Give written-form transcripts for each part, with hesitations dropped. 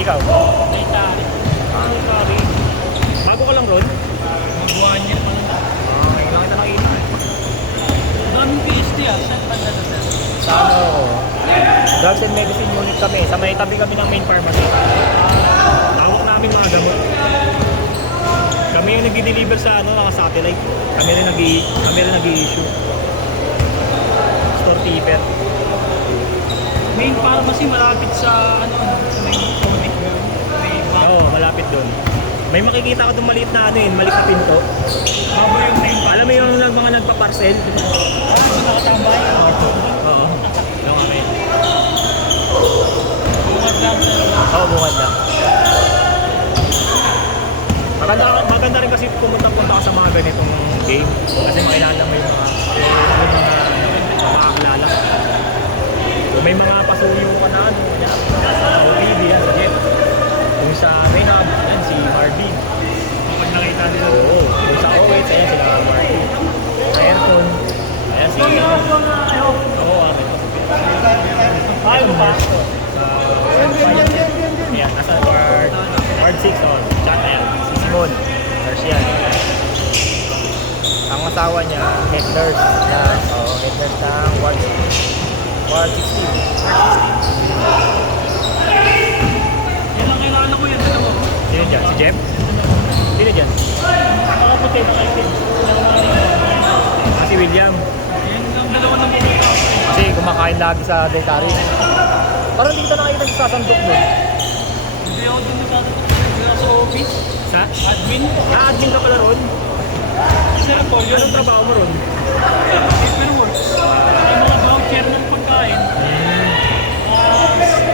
Ikaw? Daytari. Sorry. Bago ka lang ron? Mag-1 year pa lang. Ngayon lang kita nakita. Daming PhD Saan pa na sir? Sa ano ako? Drugs and medicine unit kami. Sa may tabi kami ng main pharmacy. Tawag namin mga gamot. Kami yung nag-deliver sa ano, mga satellite. Kami rin nag-i-issue. Store keeper. Main pharmacy malapit sa ano, sa may clinic doon. May Oo, malapit doon. May makikita ka doon maliit na ano yun, maliit na pinto. bago yung main Alam mo yung mga nagpa-parcel? Doon nakatambay. Oo. Yung kami. Bungad lang sa Oo, bungad lang. Maganda rin kasi pumunta ka sa mga ganitong game. Kasi makilala mo yung mga makakilala. Kung may mga pasuyo ka na ano, sa OPD yan, sa Jet. Kung sa main hub, yan si Marvin. kapag nakita nila. Oo. Kung sa OH, ayan sila Marvin. Sa aircon, ayan si... Oo, akin. Ayaw mo pa. Sa ward 5, ayan, nasa ward 6, oh, chat, ayan, si Simon, nurse yan. Ang asawa niya, head nurse na, head nurse ng ward 16. Yan lang kailangan ko yan. Dalawa. Sino dyan? Si Jem? Sino dyan? Makaputi na kayo din. Si William. Yan lang dalawa ng pumunta. Kasi kumakain lagi sa Deltari. Parang hindi ka nakikita sasandok doon. Hindi ako dun sa office. Sa? Admin. Admin ka pala ron? Sir Paul, yun Anong trabaho mo ron? paper works. May mga voucher ng pagkain.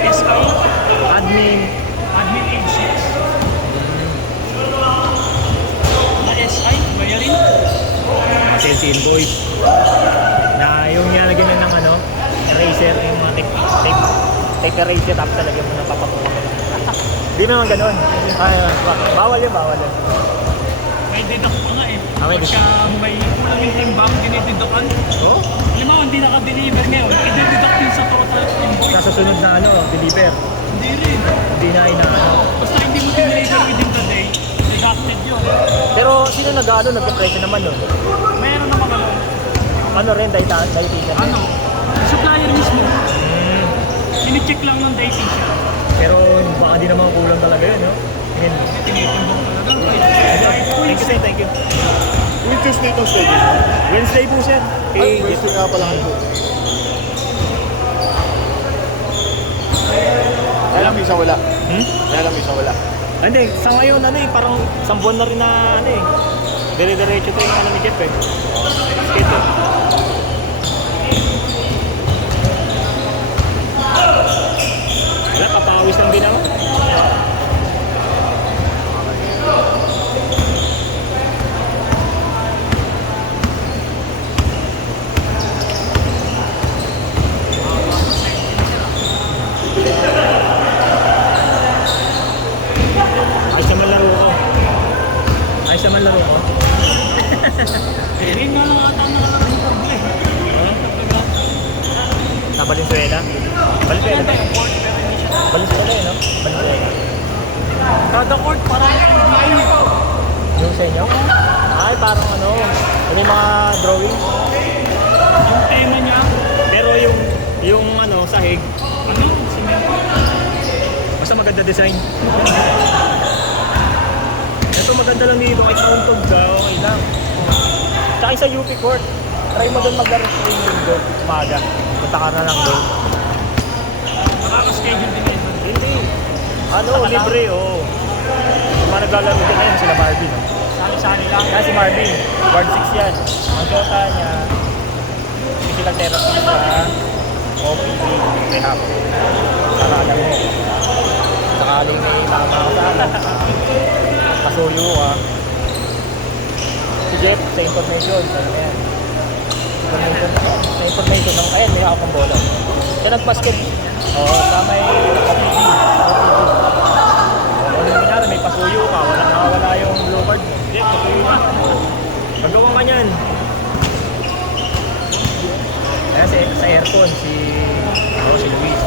SI, Admin. admin agents. Na SI, bayarin. Sales invoice. Na yung nilalagyan mo ng ano, eraser, yung mga tape eraser, tapos talagyan mo ng papakuha. Hindi naman ganun. Bawal yun, bawal yun. May deduct pa nga eh. May Pagka may kulang yung timbang, dinideductan. Oh? Halimbawa, hindi naka-deliver ngayon, i-deduct yun sa total invoice. Sa susunod na ano, deliver. Hindi rin. Hindi na inaano. Basta hindi mo dineliver within the day, deducted yun. Pero sino nag-ano, nagpipresyo naman nun? Meron naman ano, Ano rin, dietitian. ano, supplier mismo. Sini-check lang ng dietitian. Pero baka di naman kulang talaga yun, no? Tingin. Tinitimbang talaga. Thank you, sir. Thank you. Yung Tuesday to schedule. Wednesday po, sir. Ay, Wednesday nga pala kayo. Kaya lang isa wala. Kaya lang isa wala. Hindi, sa ngayon, ano eh, parang isang buwan na rin na, ano eh. Dire-diretso to yung ano ni Jeff eh. Schedule. Wala, kapawis lang din ako. Ayos naman laro ko. Ayos naman laro ko. Hindi nga lang ata nakalaro ng problem. Sa Valenzuela. Valenzuela ba? Court, pero hindi siya. Valenzuela eh, no? Valenzuela. Kada court, parang Yung sa inyo? Ay, parang ano, may mga drawing. yung tema niya, Pero yung ano, sahig, ano, simento. basta maganda design. Ito maganda lang dito, kahit nauntog ka, okay lang. Tsaka sa UP Court, try mo doon maglaro sa linggo, umaga. Punta ka na lang doon. Nakaka-schedule din ito. Hindi. Ano, libre, oo. Yung mga naglalaro din ngayon, sila Marvin. Oh. Sali-sali lang. Kaya si Marvin, ward 6 yan. Ang sota niya, physical therapy sa OPD, rehab. Para alam mo, sakaling may tama ka sa alam, pasuyo ka. Si Jeff, sa information, ano yan? Sa information ng, ayan, may hawak ng bola. Siya nag-basket. Oo, sa may OPD. Ano yung ginara, may pasuyo ka, nakawala yung blue card mo. Jeff, pasuyo ka. Magawa ka niyan. Ayan, sa aircon, si Luis.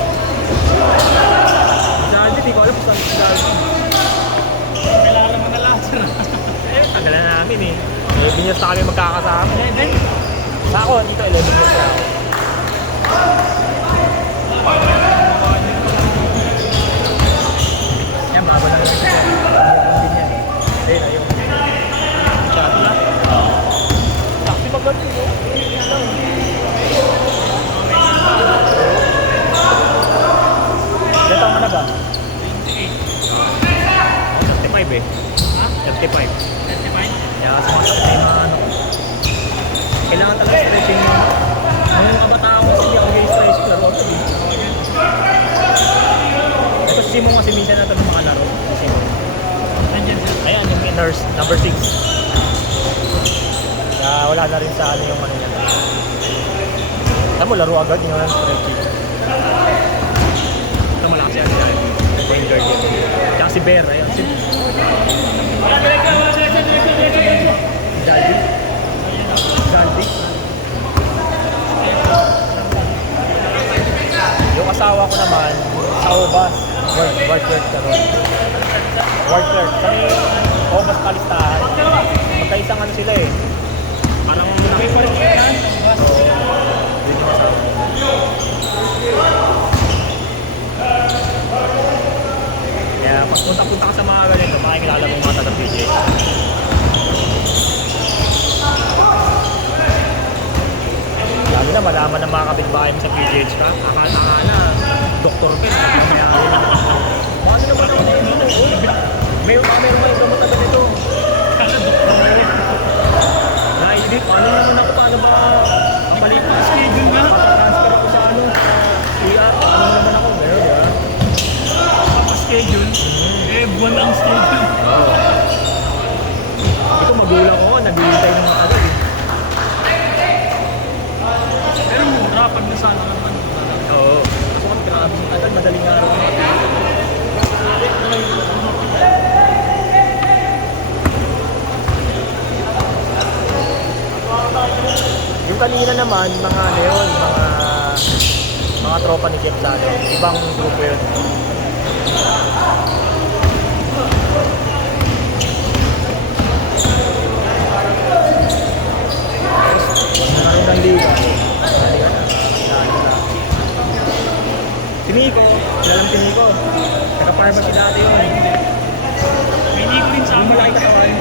Sa Alvin, Hindi ko alam kung saan sila. Kailangan mo na lahat. Eh, tagal na namin eh. 11 years na kami magkakasama. 11? Sa ako, dito 11 years na ako. Yan, bago lang yung siya. Hindi yan eh. Ayun, ayun. Chat na. Taxi pa ba ito? Dito ka na ba? 35 eh. Ha? 35. 35? Kaya sumasakit na yung mga ano ko. Kailangan talaga stretching mo. Nung kabataan ko, hindi ako stretch pero ako din. Ito si Simon kasi minsan natin mga laro. Si Simon. Nandiyan siya. Ayan, yung nurse, number 6. Kaya wala na rin sa ano yung ano niya. Alam mo, laro agad yung stretching. Ito malakas yan. Point guard yun. Tsaka si Bear, ayun. Si Jaldi. Jaldi. Yung asawa ko naman, sa Obas, Ward Clerk ka ron. Ward Clerk. Kami, Obas Palistahan. Magkaisang ano sila eh. Parang May pa rin yan. Bas. kaya pag punta-punta ka sa mga ganito, makikilala mo mga taga PJ. Sabi na, malaman ng mga kapitbahay mo sa PGH ka. Akala-akala, Dr. Ben, mayari na. Ano naman ako dito? Meron kayo matagal nito. Kala doktor. Naidip, ano naman ako, paano ba mapalipas? Schedule nga. Transfer ako sa ano. PR, ano naman ako, meron ba? Schedule. Eh, buwan ang schedule. Ito magulang ko nga, naghihintay ng matagal eh. Pero mura pag nasala ka naman. Oo. Ako kami grabe yung tagal, madaling araw. Yung kanina naman, mga ano yun, mga tropa ni Jeff sa ano, ibang grupo yun. Nakaroon ng liga. Si Miko, alam si Miko. Naka-pharmacy dati yun. May Nico rin sa Yung amin. malaki katawan.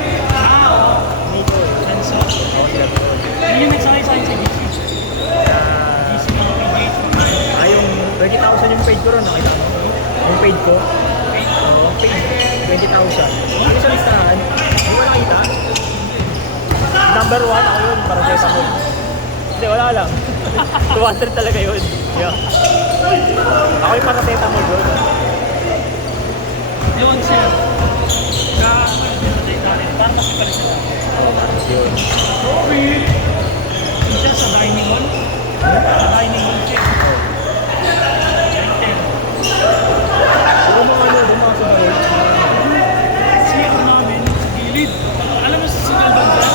Oo. Miko eh. Lanso. Oo, sila Miko. Yun yung nagsakay sa akin sa GC. GC na yung PGH. Yung 20,000 yung paid ko ron, nakita mo? Yung paid ko? Oo, paid. 20,000. Yung sa listahan, hindi ko nakita. Number 1 ako yun, para sa isa mo. Hindi, wala lang. 200 talaga yun. Yeah. Ako yung paracetamol doon. Yun siya. Parang kasi pala siya. Yun. Yun siya sa dining hall. Sa dining hall siya. Retail. Yung mga ano, yung mga sumaril. Kasi ako namin sa gilid. Alam mo sa signal banda?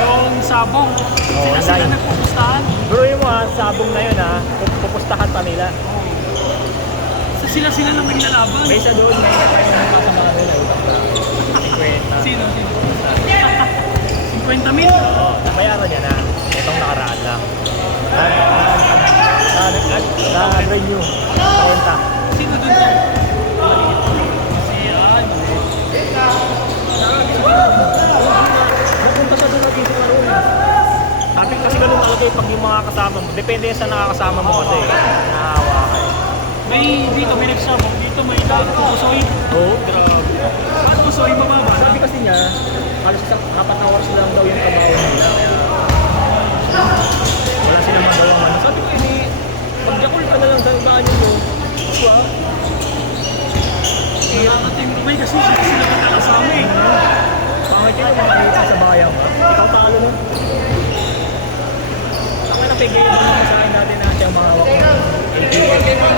Yung sabong. Sila online. nagpupustahan. Bro, yung mga sabong na yun ha, pupustahan pa nila. Sila lang naglalaban. May isa doon, may kasama ka nila, ibang na 50. Sino? 50 mil? Oo, nabayaran niya na. Itong nakaraan lang. Na-renew. 30. Sino dun siya? Maliit. Si ano? Napunta siya doon dito na roon. Sabi kasi ganun talaga pag yung mga kasama mo. Depende sa nakakasama mo kasi. Nahawa ka eh. May dito, may nagsabong. Dito may pusoy. Oo, grabe. At pusoy mababa. Sabi kasi niya, halos isang 4 hours lang daw yung trabaho nila. Kaya wala silang magawang ano. Sabi ko, mag-jakul ka na lang sa banyo mo. Diba? Kailangan yung rumay kasi sila pagkakasama eh. Pangit yun yung makalipa sa bayan ka. Ikaw talo nun. Ako na pigay yung mga masahin natin na siya mga hawak ko.